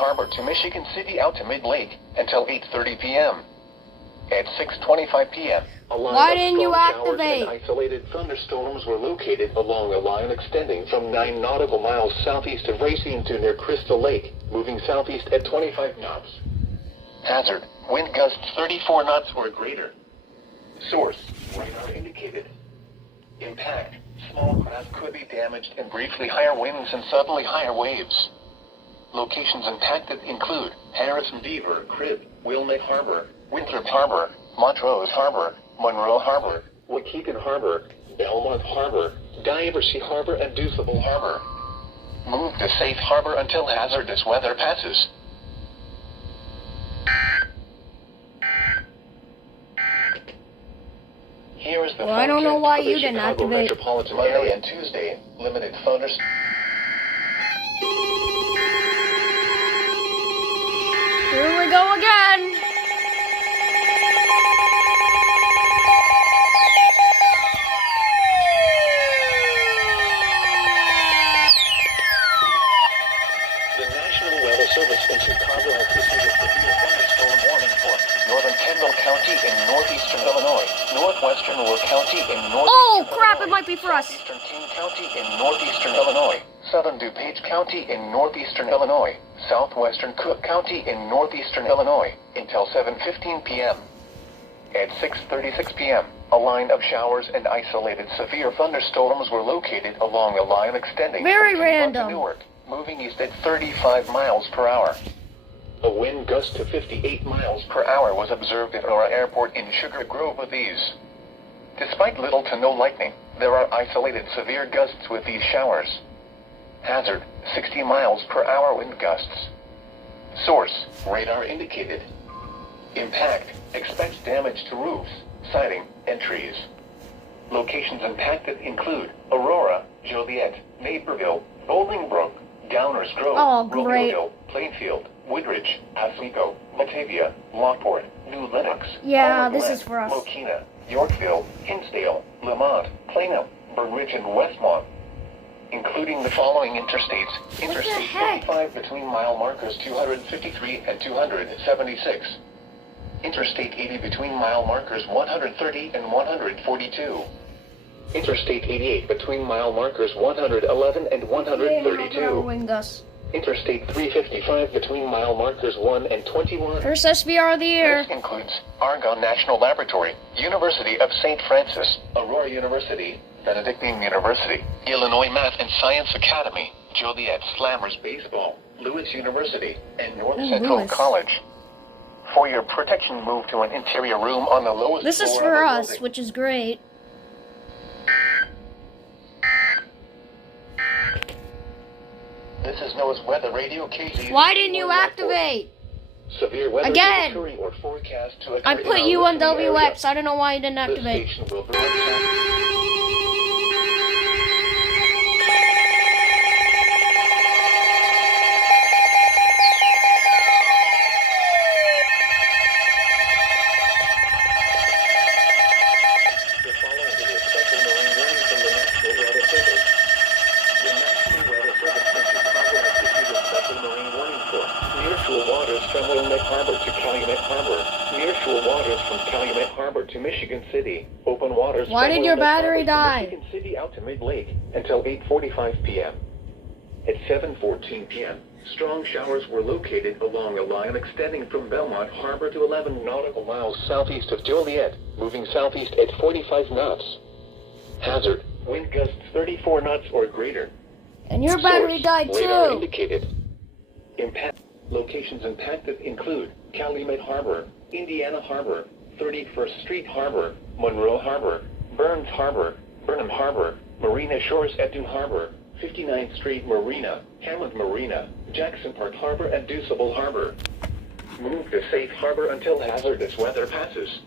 Harbor to Michigan City out to Mid-Lake until 8:30 p.m. At 6:25 p.m. Why didn't you activate? And isolated thunderstorms were located along a line extending from 9 nautical miles southeast of Racine to near Crystal Lake, moving southeast at 25 knots. Hazard, wind gusts 34 knots or greater. Source, radar indicated. Impact, small craft could be damaged and briefly higher winds and suddenly higher waves. Locations impacted include Harrison Beaver, Crib, Wilmette Harbor, Winthrop Harbor, Montrose Harbor, Monroe Harbor, Waukegan Harbor, Belmont Harbor, Diversey Harbor, and Deuceable Harbor. Move to safe harbor until hazardous weather passes. Here is the I don't know why you didn't Chicago activate. Metropolitan Area and Tuesday, limited thunderstorms. Here we go again. The National Weather Service in Chicago has issued a severe thunderstorm warning for northern Kendall County in northeastern Illinois, northwestern Will County in northeastern Oh crap! Illinois, It might be for us. southeastern King County in northeastern Illinois, southern DuPage County in northeastern Illinois, southwestern Cook County in northeastern Illinois, until 7:15 p.m. At 6:36 p.m., a line of showers and isolated severe thunderstorms were located along a line extending Very from Fremont random. to Newark, moving east at 35 miles per hour. A wind gust to 58 miles per hour was observed at Aurora Airport in Sugar Grove with ease. Despite little to no lightning, there are isolated severe gusts with these showers. Hazard, 60 miles per hour wind gusts. Source, radar indicated. Impact, expects damage to roofs, siding, and trees. Locations impacted include Aurora, Joliet, Naperville, Bolingbrook, Downers Grove, Oh, great. Romeoville, Plainfield, Woodridge, Oswego, Batavia, Lockport, New Lenox, Yeah, Howard this Glen, is for us. Mokina, Yorkville, Hinsdale, Lamont, Plano, Burn Ridge, and Westmont, including the following interstates. Interstate heck? 35 between mile markers 253 and 276. Interstate 80 between mile markers 130 and 142. Interstate 88 between mile markers 111 and 132. Wind gusts. Interstate 355 between mile markers 1 and 21. First SVR of the year. This includes Argonne National Laboratory, University of St. Francis, Aurora University, Benedictine University, Illinois Math and Science Academy, Joliet Slammers Baseball, Lewis University, and North Central Lewis. College. For your protection, move to an interior room on the lowest This is floor for of the us, building. which is great. This is NOAA's Weather Radio KZ. Why didn't you activate? Severe weather Again. is occurring or forecast to occur I in put our you on listening area. WX. I don't know why you didn't This activate. station will broadcast. The following is a special marine warning from the National Weather Service. The National Weather Service in Chicago has issued a special marine warning for nearshore waters from Wilmette Harbor to Calumet Harbor, nearshore waters from Calumet Harbor to Michigan City, open waters Why from did your Wilmette battery Harbor die? to Michigan City out to Mid-Lake until 8:45 p.m. At 7:14 p.m., strong showers were located along a line extending from Belmont Harbor to 11 nautical miles southeast of Joliet, moving southeast at 45 knots. Hazard, wind gusts 34 knots or greater. And your battery Source, died radar too. indicated. Impact locations impacted include Calumet Harbor, Indiana Harbor, 31st Street Harbor, Monroe Harbor, Burns Harbor, Burnham Harbor, Marina Shores at Dune Harbor, 59th Street Marina, Hammond Marina, Jackson Park Harbor, and Deuceable Harbor. Move to safe harbor until hazardous weather passes.